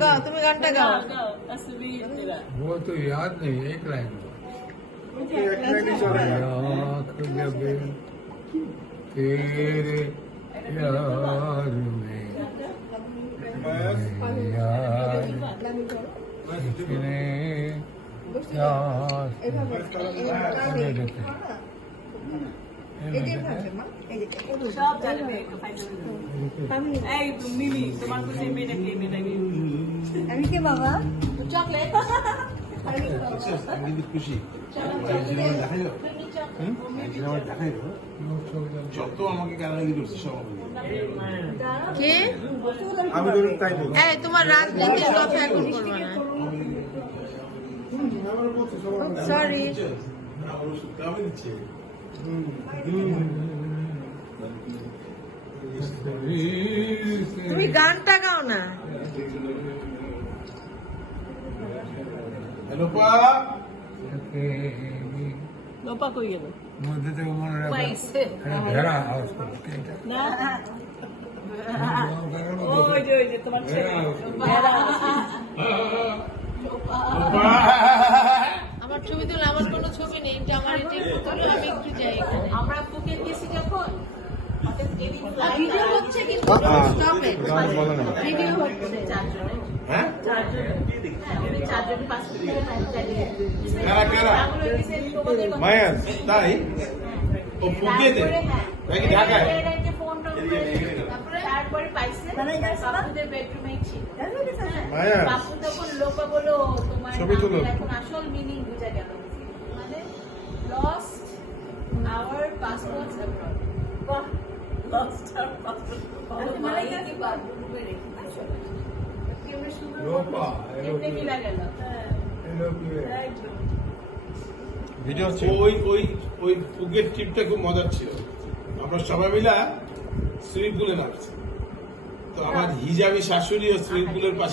गाओ तुम्हें गाना गाओ। वो तो याद नहीं, एक लाइन तेरे यार में यार किसने সব জানবে এই মিলি তোমার কাছে মেয়েটাকে মেয়েটাকে আমি কে বাবা চকলেট আমি কিন্তু খুশি যত আমাকে গালাগালি করছে সব কে আমি তো তাই বলছি এই তোমার রাজনীতির কথা এখন করবে না সরি আমি দিচ্ছি তুমি গানটা গাও না লোপা লোপা কই গেল মধ্যে থেকে মনে পাইছে ভেড়া আওয়াজ করো না ওই যে তোমার ছেলে আমার ছবি তুলে আমার কোনো ছবি নেই যে আমার এটা তুলে আমি একটু যাই এখানে আমরা ফুকেট গেছি যখন ভিডিও হচ্ছে কিন্তু স্টপ ইট ভিডিও হচ্ছে চারজনে হ্যাঁ উনি চারজনে 5 মিনিট কারা মায়ান তাই ও ফুকেতে নাকি ঢাকায় তারপরে পাইছে বাপুদের বেডরুমে ছিল মায়ান বাপু তখন লোপা বলো তোমার ছবি তুলো। এখন আসল মিনিং বুঝা গেল মানে লস্ট আওয়ার পাসপোর্টস অ্যাব্রড বাহ লস্ট আওয়ার পাসপোর্ট মানে কি বাথরুমে রেখে আসলে কেমনে সুন্দর লোপা, কেমনে মিলা গেল হ্যাঁ একদম ভিডিও ওই ওই ওই ফুকেট ট্রিপটা খুব মজার ছিল আমরা সবাই মিলা সুইমিং পুলে নামছি তো আমার হিজাবি শাশুড়ি ও সুইমিং পুলের পাশে